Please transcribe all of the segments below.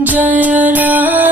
जय राम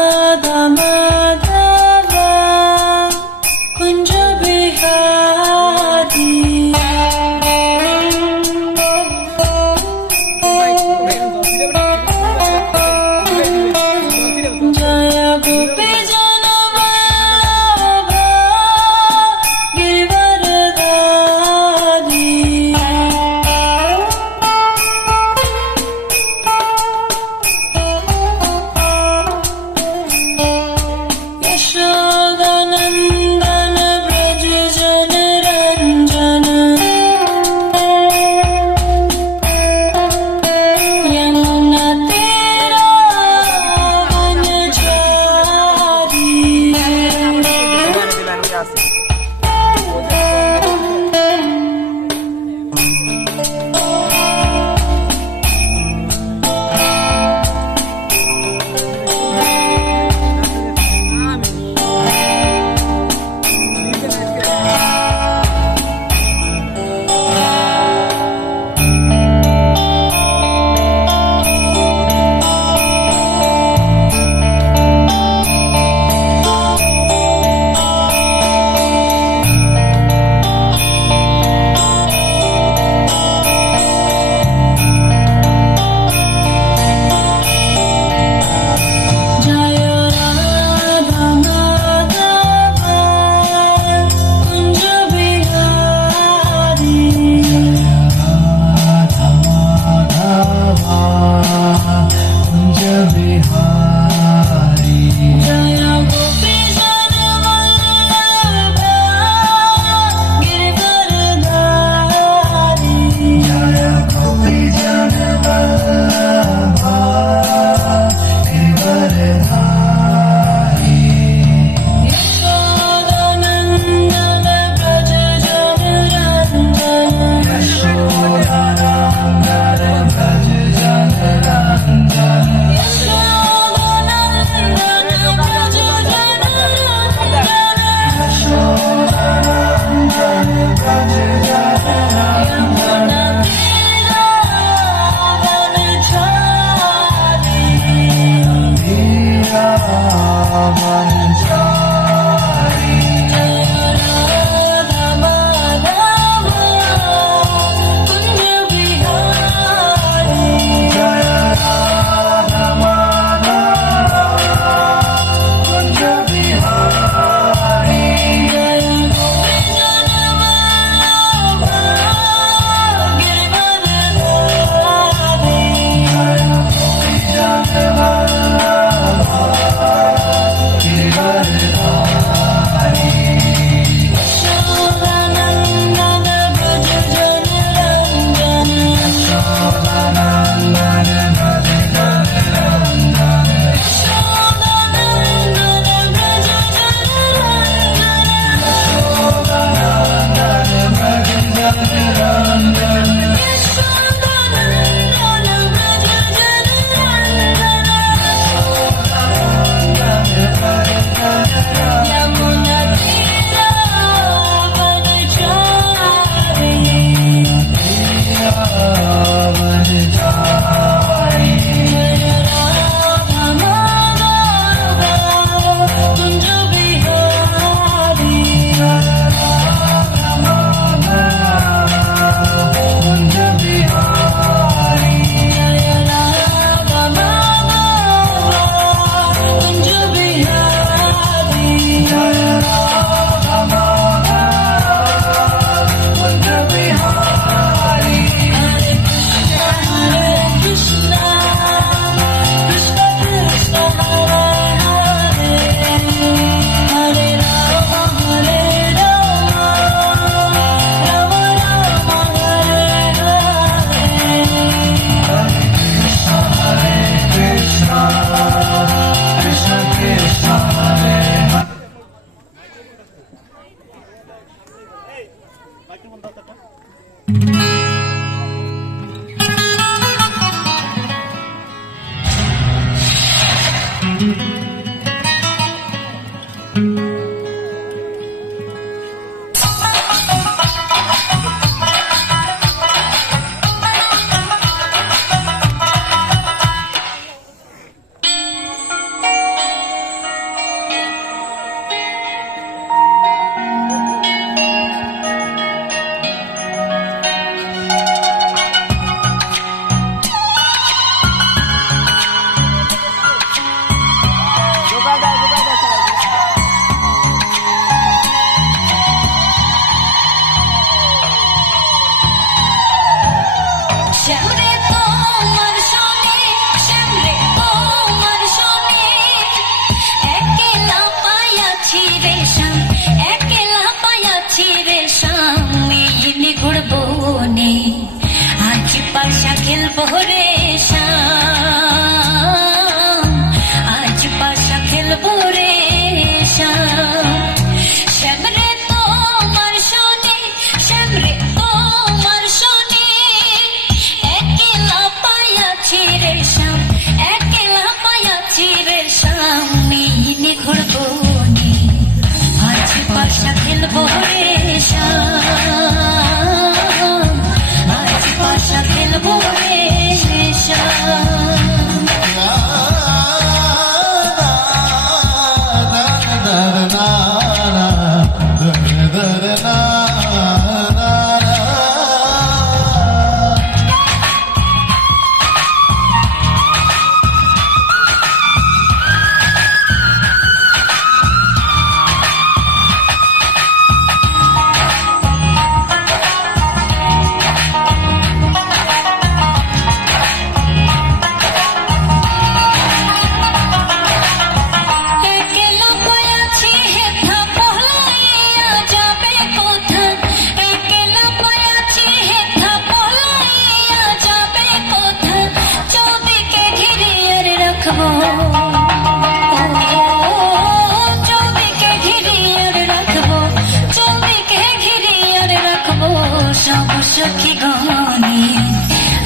চোখে গনে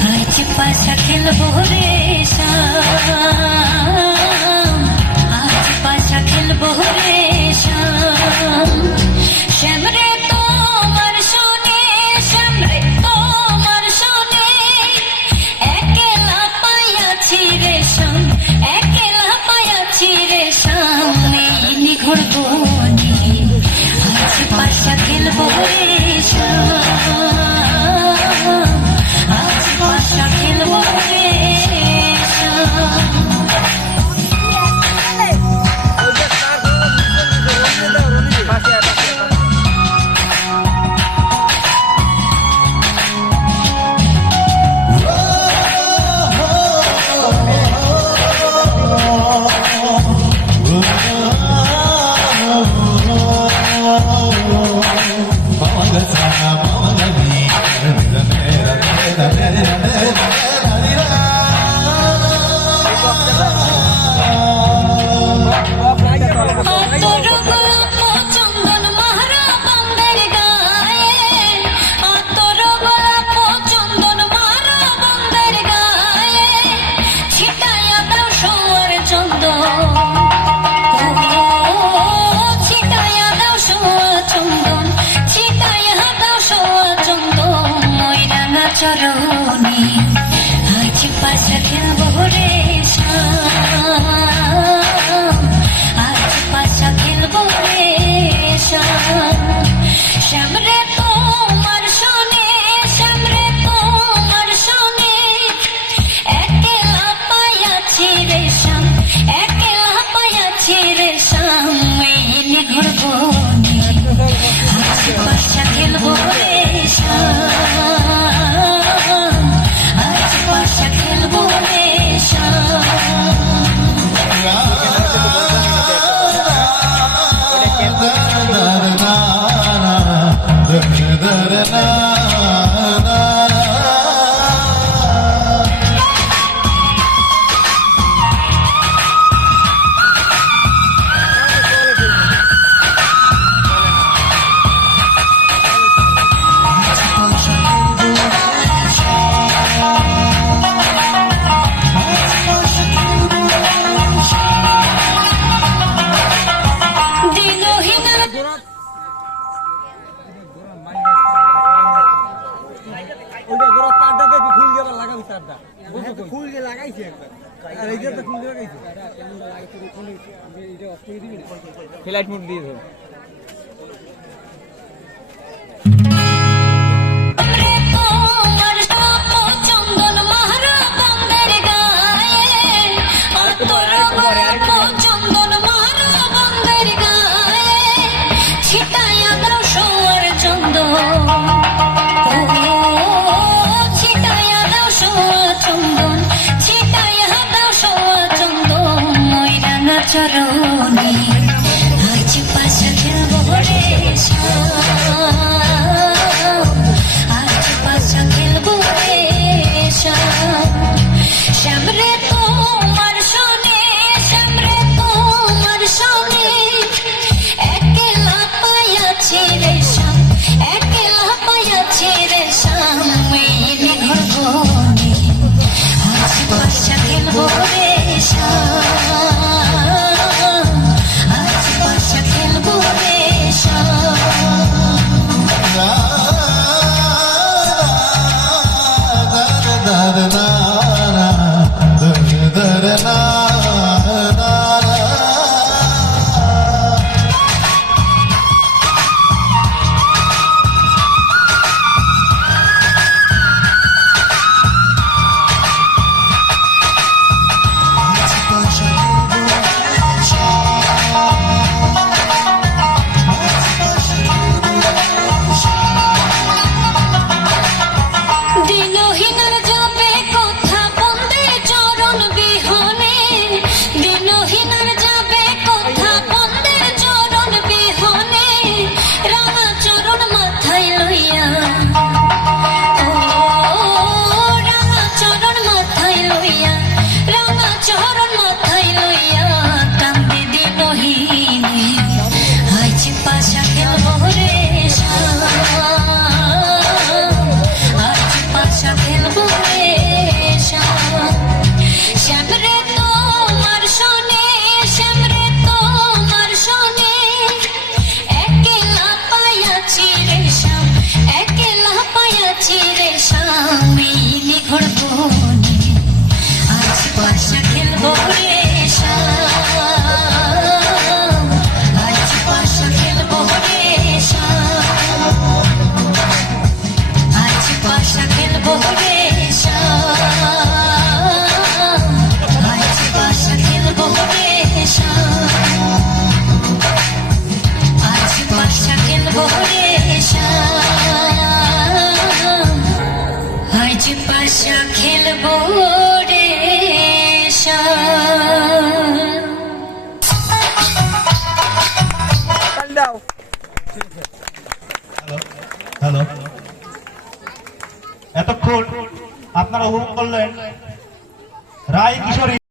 আজ পাশা খেলব রে সা চরণে আজ পাশা খেলব রে সা লাইট মুড দিয়ে দেবো